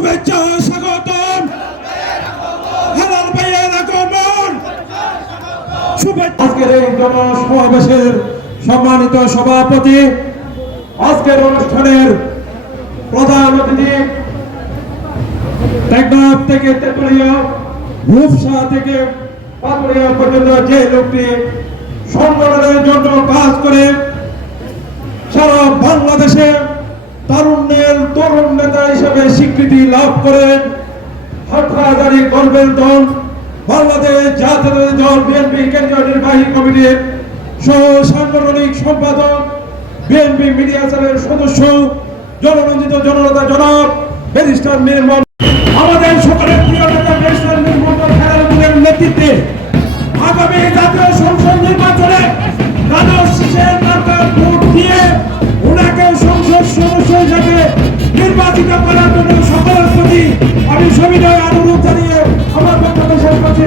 শুভেচ্ছা ও স্বাগতম। হেলাল ভাইয়ের আগমন শুভেচ্ছা। আজকের এই জনসমাবেশের সম্মানিত সভাপতি, আজকের অনুষ্ঠানের প্রধান অতিথি, টেকনাফ থেকে তেতুলিয়া, রূপসা থেকে পাতুরিয়া পর্যন্ত যে লোকটি সংগঠনের জন্য কাজ করে সারা বাংলাদেশে তারুণ্যের তরুণ নেতা হিসেবে স্বীকৃতি লাভ করেন, হাটহাজারী গর্বের দল বাংলাদেশ জাতীয় দল বিএনপি কেন্দ্রীয় নির্বাহী কমিটির সহ সাংগঠনিক সম্পাদক, বিএনপি মিডিয়া সেলের সদস্য, জননন্দিত জননেতা জনাব ব্যারিস্টার মীর মোহাম্মদ, আমাদের সকলের প্রিয় নেতা ব্যারিস্টার মীর মোহাম্মদ হেলালুলের নেতৃত্বে আগামী জাতীয় সংসদ নির্বাচনে কালো শীষের মার্কার ভোট দিয়ে ওনাকে সংসদ সদস্য হিসেবে নির্বাচিত করার জন্য সকলের প্রতি আমি সবিনয় অনুরোধ জানিয়ে আমার বক্তব্য শেষ করছি।